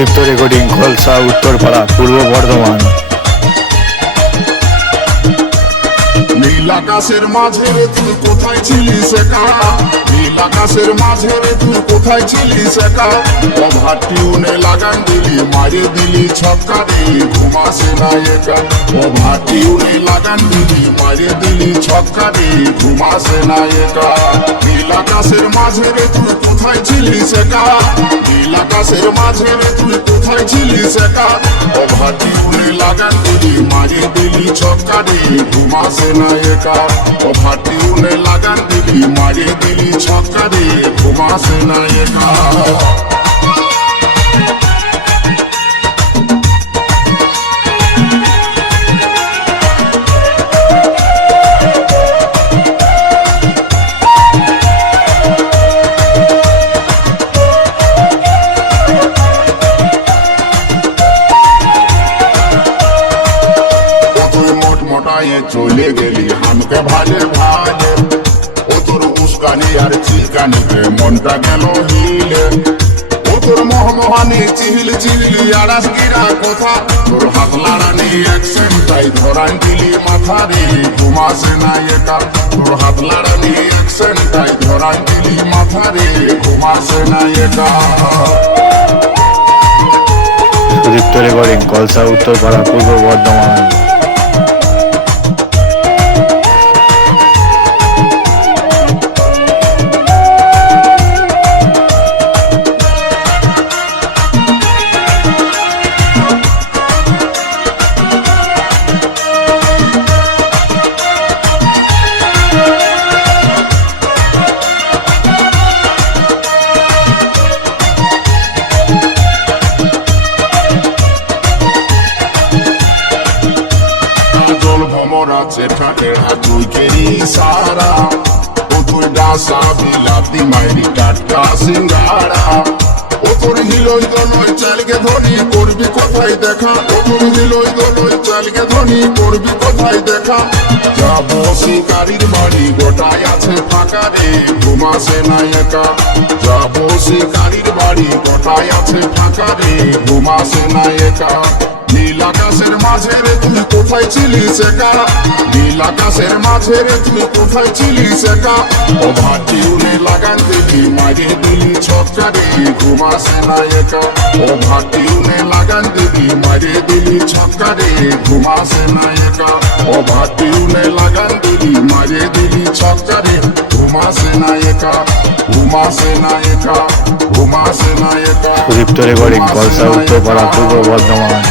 Sudipta recording খলসা উত্তরপাড়া পূর্ব বর্ধমান। নীল আকাশের মাঝে রে তুই কোথায় ছিলিস একা, নীল আকাশের মাঝে রে তুই কোথায় ছিলিস একা। ওভার টিউনে লাগান দিলি মারে দিলি ছক্কা রে, ঘুমাসে না একা। ওভার টিউনে লাগান দিলি মারে দিলি ছক্কা রে, ঘুমাসে না একা। নীল আকাশের মাঝে রে তুই কোথায় ছিলিস একা, নীল আকাশের মাঝে রে তুই কোথায় ছিলিস একা। ওভার টিউনে লাগান দিলি মারে দিলি ছক্কা রে, ঘুমাসে না একা। ওভার টিউনে লাগান দিলি মারে দিলি ছক্কা রে, ঘুমাসে না একা। চলে গেলি আমাকে ভালে ভালে, ও তোর উস্কানি আর চিলকানিতে মনটা গেল হিলে। ও তোর মোহমোহানি চিহিল চিহিলি আড়াস গিরা কথা, তোর হাত লাড়ানি অ্যাকশন তাই ধরান দিলি মাথা রে, ঘুমাসে না একা। তোর হাত লাড়ানি অ্যাকশন তাই ধরান দিলি মাথা রে, ঘুমাসে না একা। সুদীপ্ত রেকর্ডিং খলসা উত্তরপাড়া পূর্ব বর্ধমান। তুই কেরি সারা, ও তুই ডাসা বিলাতি মাইরি টাটকা সিঙ্গারা। ও তোর হিলই দলই চালকে ধনি করবি কোথায় দেখা, ও তোর হিলই দলই চালকে ধনি করবি কোথায় দেখা। যাবো শিকারির বাড়ি গোটায় আছে ফাঁকা রে, ঘুমাসে না একা। যাবো শিকারির বাড়ি গোটায় আছে ফাঁকা রে, ঘুমাসে না একা। নীল আকাশের মাঝে রে তুই কোথায় ছিলিস একা, নীল আকাশের মাঝে রে তুই কোথায় ছিলিস একা। ওভার টিউনে লাগান দিলি মারে দিলি ছক্কা রে, ঘুমাসে না একা। ওভার টিউনে লাগান দিলি মারে দিলি ছক্কা রে, ঘুমাসে না একা। ওভার টিউনে লাগান দিলি মারে দিলি ছক্কা রে, ঘুমাসে না একা, ঘুমাসে না একা, ঘুমাসে না একা। সুদীপ্ত রেকর্ডিং খলসা উত্তরপাড়া পূর্ব বর্ধমান।